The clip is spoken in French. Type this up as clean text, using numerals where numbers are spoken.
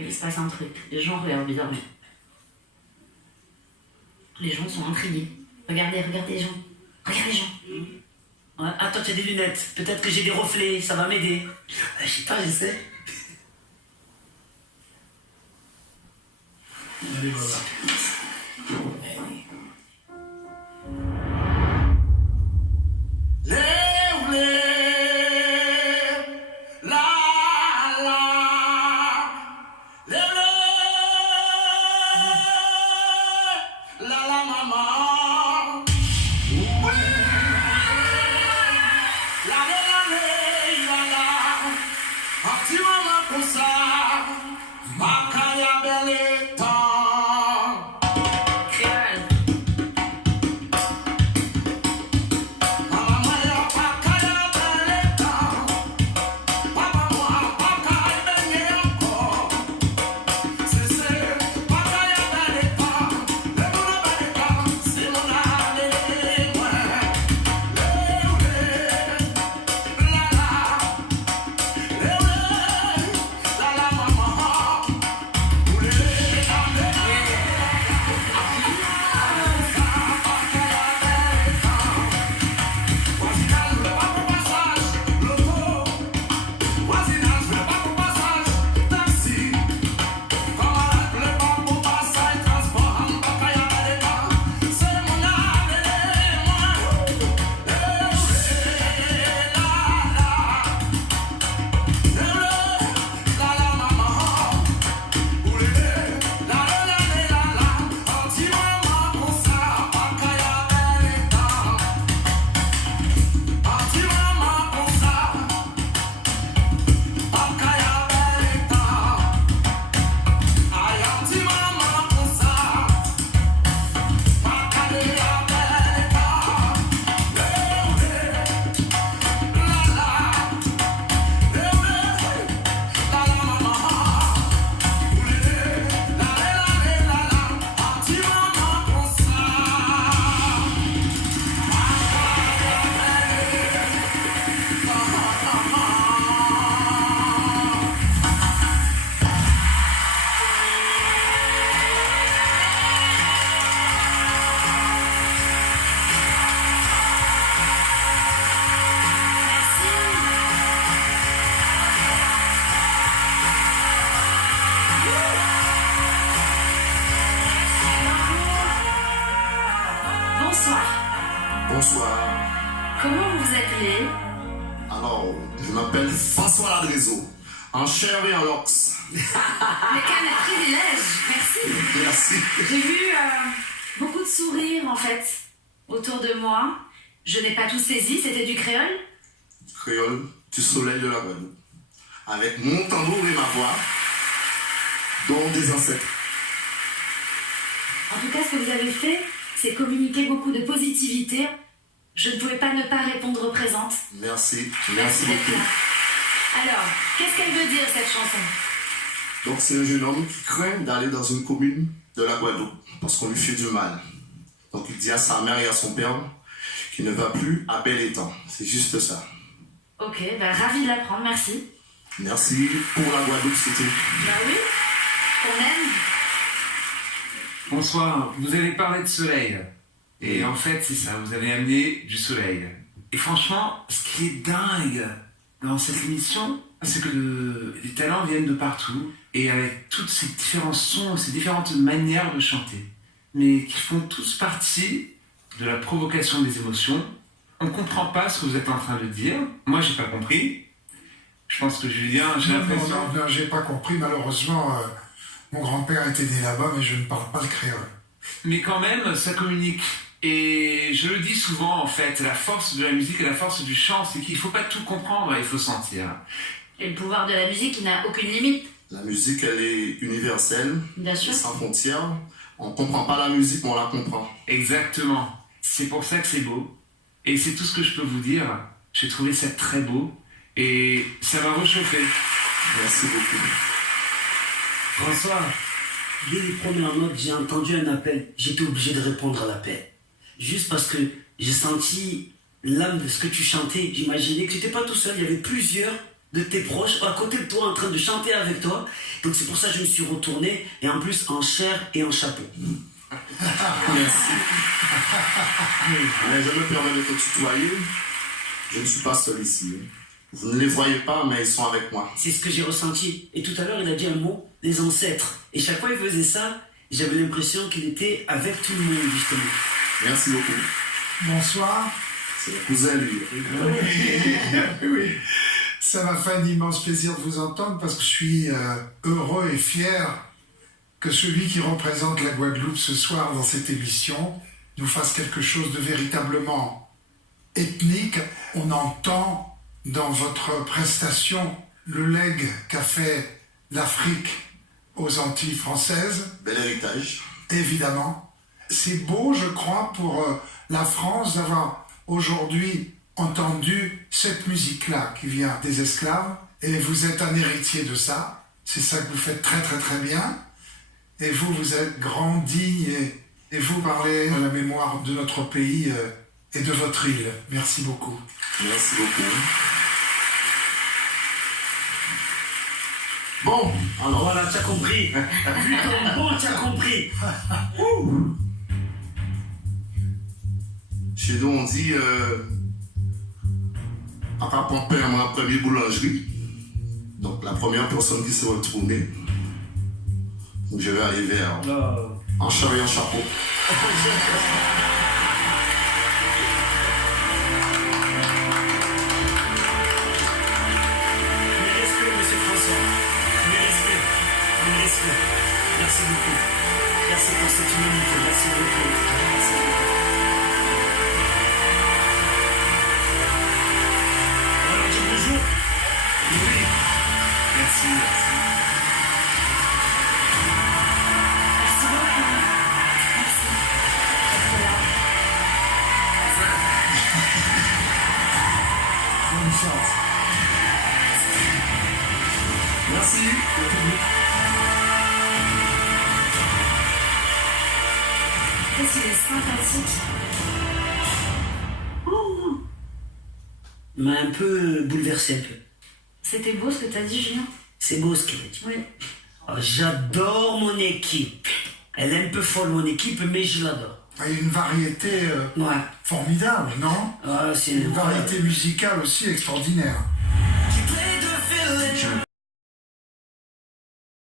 il se passe un truc. Les gens regardent bizarrement. Les gens sont intrigués. Regardez les gens. Regarde les gens. Ouais, attends, tu as des lunettes. Peut-être que j'ai des reflets, ça va m'aider. Je sais pas, j'essaie. Allez, voilà. Bonsoir. Comment vous vous appelez? Alors, je m'appelle François Ladrézo, en chair et en lox. Mais quel privilège, merci. Merci. J'ai vu beaucoup de sourires en fait autour de moi. Je n'ai pas tout saisi, c'était du créole? Créole, du soleil de la Guadeloupe. Avec mon tambour et ma voix, dont des ancêtres. En tout cas, ce que vous avez fait, c'est communiquer beaucoup de positivité. Je ne pouvais pas ne pas répondre présente. Merci. Merci d'être beaucoup. là. Alors, qu'est-ce qu'elle veut dire cette chanson? Donc c'est un jeune homme qui craint d'aller dans une commune de la Guadeloupe parce qu'on lui fait du mal. Donc il dit à sa mère et à son père qu'il ne va plus à bel étang. C'est juste ça. Ok, ravi de l'apprendre, merci. Merci pour la Guadeloupe, c'était. Oui, qu'on aime. Bonsoir, vous avez parlé de soleil. Et en fait, c'est ça, vous avez amené du soleil. Et franchement, ce qui est dingue dans cette émission, c'est que les talents viennent de partout. Et avec toutes ces différents sons, ces différentes manières de chanter, mais qui font tous partie de la provocation des émotions. On ne comprend pas ce que vous êtes en train de dire. Moi, j'ai pas compris. Je pense que Julien, j'ai l'impression... Non, j'ai pas compris. Malheureusement, mon grand-père était né là-bas, mais je ne parle pas le créole. Mais quand même, ça communique. Et je le dis souvent, en fait, la force de la musique et la force du chant, c'est qu'il ne faut pas tout comprendre, il faut sentir. Et le pouvoir de la musique, il n'a aucune limite. La musique, elle est universelle, Bien sûr. sans frontières. On ne comprend pas la musique, mais on la comprend. Exactement. C'est pour ça que c'est beau. Et c'est tout ce que je peux vous dire. J'ai trouvé ça très beau. Et ça m'a réchauffé. Merci beaucoup. François, dès les premières notes, j'ai entendu un appel. J'étais obligé de répondre à l'appel. Juste parce que j'ai senti l'âme de ce que tu chantais. J'imaginais que tu n'étais pas tout seul. Il y avait plusieurs de tes proches à côté de toi en train de chanter avec toi. Donc c'est pour ça que je me suis retourné et en plus en chair et en chapeau. Merci. Mais je me permets de te tutoyer. Je ne suis pas seul ici. Vous ne les voyez pas, mais ils sont avec moi. C'est ce que j'ai ressenti. Et tout à l'heure, il a dit un mot, les ancêtres. Et chaque fois qu'il faisait ça, j'avais l'impression qu'il était avec tout le monde, justement. Merci beaucoup. Bonsoir. C'est le cousin, lui. Oui. Ça m'a fait un immense plaisir de vous entendre parce que je suis heureux et fier que celui qui représente la Guadeloupe ce soir dans cette émission nous fasse quelque chose de véritablement ethnique. On entend dans votre prestation le legs qu'a fait l'Afrique aux Antilles françaises. Bel héritage. Évidemment. C'est beau, je crois, pour la France d'avoir aujourd'hui entendu cette musique-là qui vient des esclaves. Et vous êtes un héritier de ça. C'est ça que vous faites très très très bien. Et vous êtes grandi et vous parlez à la mémoire de notre pays et de votre île. Merci beaucoup. Merci beaucoup. Bon, alors. Voilà, tu as compris. Vu ton bon, tu as compris. Chez nous, on dit papa mon père ma première boulangerie. Donc la première personne qui s'est retournée. Donc je vais aller vers en chair et en chapeau. Mes respects, monsieur François. Mes respects. Mes respects. Merci beaucoup. Merci pour cette humanité. Merci beaucoup. Merci beaucoup. On leur dit bonjour. Oui. Merci, merci. Merci beaucoup. Merci. D'être là. Bonne chance. Merci. Qu'est-ce qu'il est sympathique. Oh, M'a un peu bouleversé un peu. c'était beau ce que tu as dit, Julien. C'est beau ce qu'il a dit. Oui. Oh, j'adore mon équipe. Elle est un peu folle mon équipe, mais je l'adore. Il y a une variété Ouais. formidable, non? Ah, c'est Une variété musicale aussi extraordinaire.